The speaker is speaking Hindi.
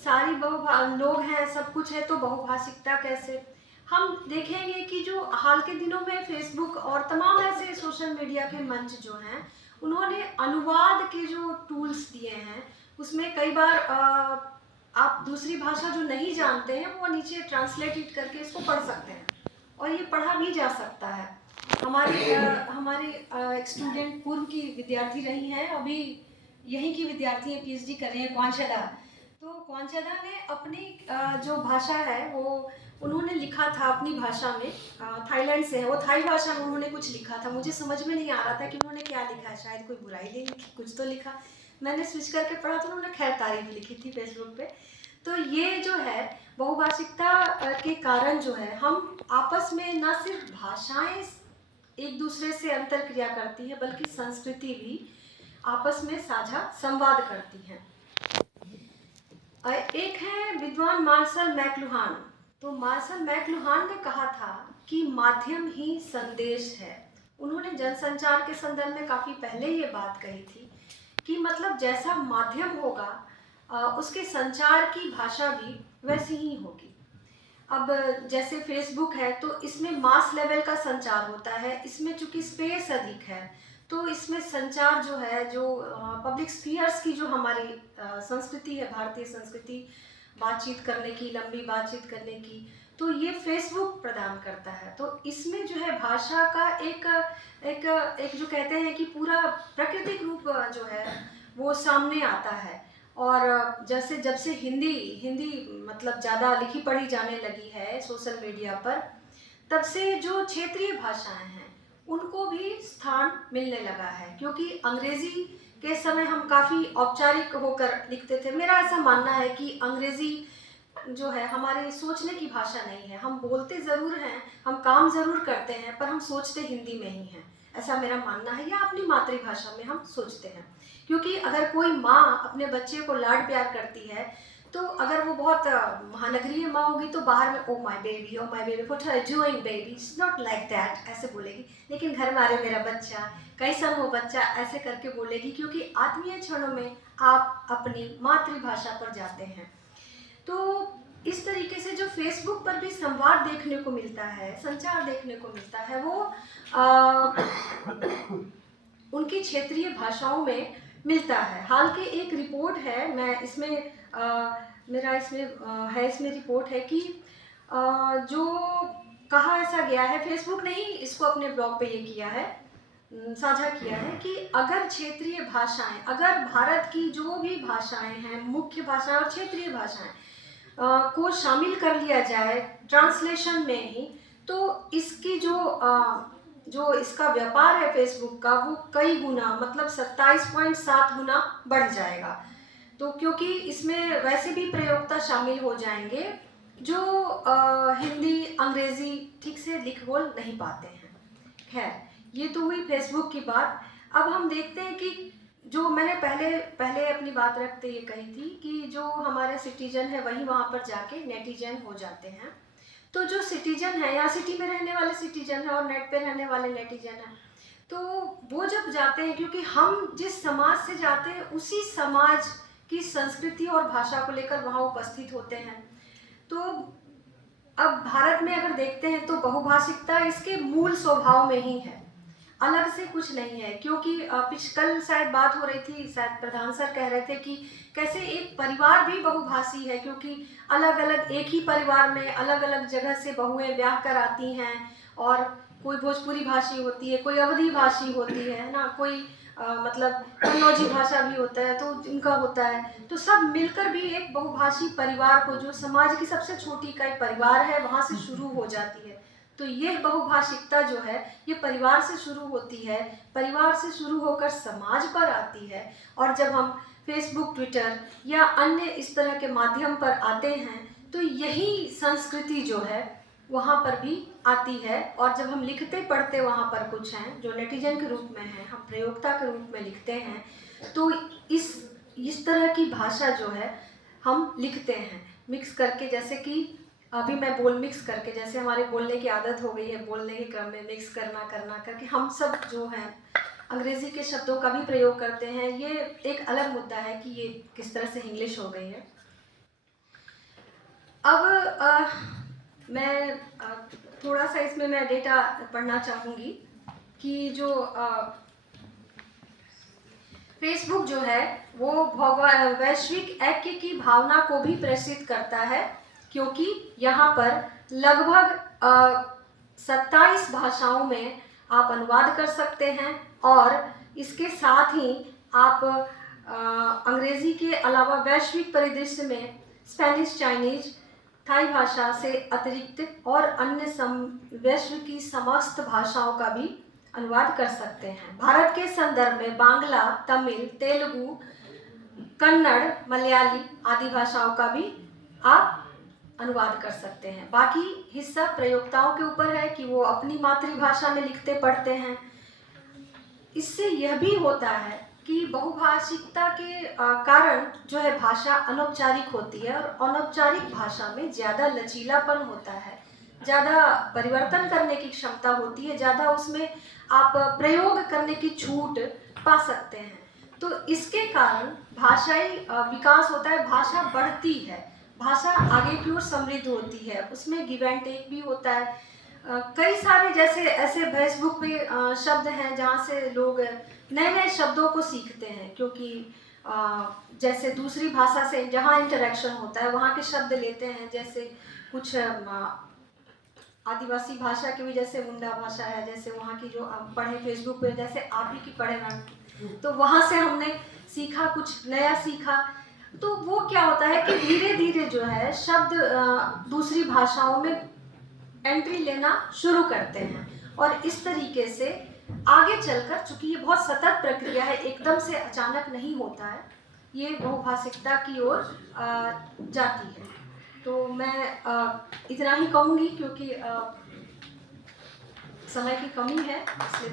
सारी लोग हैं, सब कुछ है, तो बहुभाषिकता कैसे? हम देखेंगे कि जो हाल के दिनों में फेसबुक और तमाम ऐसे सोशल मीडिया के मंच जो हैं, उन्होंने अनुवाद के जो टूल्स दिए हैं, उसमें कई बार आप दूसरी भाषा जो नहीं जानते हैं वो नीचे ट्रांसलेटेड करके इसको पढ़ सकते हैं और ये पढ़ा भी जा सकता है। हमारे एक स्टूडेंट पूर्व की विद्यार्थी रही हैं, अभी यहीं की विद्यार्थी हैं, पीएचडी कर रही हैं, क्वांशदा। तो क्वांशदा ने अपनी जो भाषा है वो उन्होंने लिखा था अपनी भाषा में, थाईलैंड से है वो, थाई भाषा में उन्होंने कुछ लिखा था। मुझे समझ में नहीं आ रहा था कि उन्होंने क्या लिखा है, शायद कोई बुराई नहीं लिखी, कुछ तो लिखा। मैंने स्विच करके पढ़ा तो उन्होंने खैर तारीफ लिखी थी फेसबुक पे। तो ये जो है बहुभाषिकता के कारण जो है हम आपस में न सिर्फ भाषाएं एक दूसरे से अंतर क्रिया करती है, बल्कि संस्कृति भी आपस में साझा संवाद करती है। एक है विद्वान मार्शल मैकलुहान। तो मार्शल मैकलुहान ने कहा था कि माध्यम ही संदेश है। उन्होंने जनसंचार के संदर्भ में काफ़ी पहले ये बात कही थी कि मतलब जैसा माध्यम होगा उसके संचार की भाषा भी वैसी ही होगी। अब जैसे फेसबुक है तो इसमें मास लेवल का संचार होता है, इसमें चूंकि स्पेस अधिक है तो इसमें संचार जो है, जो पब्लिक स्फीयर्स की जो हमारी संस्कृति है, भारतीय संस्कृति, बातचीत करने की, लंबी बातचीत करने की, तो ये फेसबुक प्रदान करता है। तो इसमें जो है भाषा का एक एक एक जो कहते हैं कि पूरा प्राकृतिक रूप जो है वो सामने आता है। और जैसे जब से हिंदी हिंदी मतलब ज़्यादा लिखी पढ़ी जाने लगी है सोशल मीडिया पर, तब से जो क्षेत्रीय भाषाएं हैं उनको भी स्थान मिलने लगा है। क्योंकि अंग्रेजी के समय हम काफ़ी औपचारिक होकर लिखते थे। मेरा ऐसा मानना है कि अंग्रेजी जो है हमारे सोचने की भाषा नहीं है। हम बोलते ज़रूर हैं, हम काम ज़रूर करते हैं, पर हम सोचते हिंदी में ही हैं, ऐसा मेरा मानना है। या अपनी मातृभाषा में हम सोचते हैं। क्योंकि अगर कोई माँ अपने बच्चे को लाड प्यार करती है, तो अगर वो बहुत महानगरीय माँ होगी तो बाहर में oh my baby, what are you doing baby, it's not like that, ऐसे बोलेगी। लेकिन घर में आ रहे मेरा बच्चा, कैसा हो बच्चा, ऐसे करके बोलेगी। क्योंकि आत्मीय क्षणों में आप अपनी मातृभाषा पर जाते हैं। तो इस तरीके से जो फेसबुक पर भी संवाद देखने को मिलता है, संचार देखने को मिलता है, वो उनकी क्षेत्रीय भाषाओं में मिलता है। हाल की एक रिपोर्ट है, मैं इसमें मेरा इसमें है, इसमें रिपोर्ट है कि जो कहा ऐसा गया है, फेसबुक ने ही इसको अपने ब्लॉग पे ये किया है, साझा किया है कि अगर क्षेत्रीय भाषाएं, अगर भारत की जो भी भाषाएं हैं, मुख्य भाषाएं और क्षेत्रीय भाषाएं को शामिल कर लिया जाए ट्रांसलेशन में ही, तो इसकी जो इसका व्यापार है फेसबुक का, वो कई गुना, मतलब 27.7 गुना बढ़ जाएगा। तो क्योंकि इसमें वैसे भी प्रयोक्ता शामिल हो जाएंगे जो हिंदी अंग्रेजी ठीक से लिख बोल नहीं पाते हैं। खैर, ये तो हुई फेसबुक की बात। अब हम देखते हैं कि जो मैंने पहले अपनी बात रखते ये कही थी कि जो हमारे सिटीजन है वही वहाँ पर जाके नेटिजन हो जाते हैं। तो जो सिटीजन है, यहाँ सिटी में रहने वाले सिटीजन है और नेट पे रहने वाले नेटिजन है, तो वो जब जाते हैं, क्योंकि हम जिस समाज से जाते हैं उसी समाज की संस्कृति और भाषा को लेकर वहाँ उपस्थित होते हैं। तो अब भारत में अगर देखते हैं तो बहुभाषिकता इसके मूल स्वभाव में ही है, अलग से कुछ नहीं है। क्योंकि कल शायद बात हो रही थी, शायद प्रधान सर कह रहे थे कि कैसे एक परिवार भी बहुभाषी है, क्योंकि अलग अलग एक ही परिवार में अलग अलग जगह से बहुएं ब्याह कर आती हैं, और कोई भोजपुरी भाषी होती है, कोई अवधी भाषी होती है ना, कोई मतलब कन्नौजी भाषा भी होता है, तो इनका होता है। तो सब मिलकर भी एक बहुभाषी परिवार को, जो समाज की सबसे छोटी इकाई परिवार है, वहाँ से शुरू हो जाती है। तो ये बहुभाषिकता जो है ये परिवार से शुरू होती है, परिवार से शुरू होकर समाज पर आती है, और जब हम फेसबुक, ट्विटर या अन्य इस तरह के माध्यम पर आते हैं तो यही संस्कृति जो है वहाँ पर भी आती है। और जब हम लिखते पढ़ते वहाँ पर कुछ हैं जो नेटिजन के रूप में हैं, हम प्रयोक्ता के रूप में लिखते हैं, तो इस तरह की भाषा जो है हम लिखते हैं मिक्स करके। जैसे कि अभी मैं मिक्स करके, जैसे हमारे बोलने की आदत हो गई है, बोलने के क्रम में मिक्स करना करके हम सब जो हैं अंग्रेज़ी के शब्दों का भी प्रयोग करते हैं। ये एक अलग मुद्दा है कि ये किस तरह से इंग्लिश हो गई है। अब मैं थोड़ा सा इसमें मैं डेटा पढ़ना चाहूँगी कि जो फेसबुक जो है वो वैश्विक ऐक्य की भावना को भी प्रेषित करता है, क्योंकि यहाँ पर लगभग 27 भाषाओं में आप अनुवाद कर सकते हैं और इसके साथ ही आप अंग्रेज़ी के अलावा वैश्विक परिदृश्य में स्पेनिश, चाइनीज, थाई भाषा से अतिरिक्त और अन्य विश्व की समस्त भाषाओं का भी अनुवाद कर सकते हैं। भारत के संदर्भ में बांग्ला, तमिल, तेलुगु, कन्नड़, मलयाली आदि भाषाओं का भी आप अनुवाद कर सकते हैं। बाकी हिस्सा प्रयोक्ताओं के ऊपर है कि वो अपनी मातृभाषा में लिखते पढ़ते हैं। इससे यह भी होता है कि बहुभाषिकता के कारण जो है भाषा अनौपचारिक होती है और अनौपचारिक भाषा में ज़्यादा लचीलापन होता है, ज़्यादा परिवर्तन करने की क्षमता होती है, ज़्यादा उसमें आप प्रयोग करने की छूट पा सकते हैं। तो इसके कारण भाषाई विकास होता है, भाषा बढ़ती है, भाषा आगे की ओर समृद्ध होती है, उसमें गिव एंड टेक भी होता है। कई सारे जैसे ऐसे फेसबुक पे शब्द हैं जहाँ से लोग नए नए शब्दों को सीखते हैं, क्योंकि जैसे दूसरी भाषा से जहाँ इंटरेक्शन होता है वहाँ के शब्द लेते हैं। जैसे कुछ आदिवासी भाषा की भी, जैसे मुंडा भाषा है, जैसे वहाँ की जो आप पढ़े फेसबुक पे, जैसे आप ही की पढ़े मैम, तो वहाँ से हमने सीखा, कुछ नया सीखा। तो वो क्या होता है कि धीरे धीरे जो है शब्द दूसरी भाषाओं में एंट्री लेना शुरू करते हैं और इस तरीके से आगे चलकर, चूंकि ये बहुत सतत प्रक्रिया है, एकदम से अचानक नहीं होता है, ये बहुभाषिकता की ओर जाती है। तो मैं इतना ही कहूँगी, क्योंकि समय की कमी है इसलिए।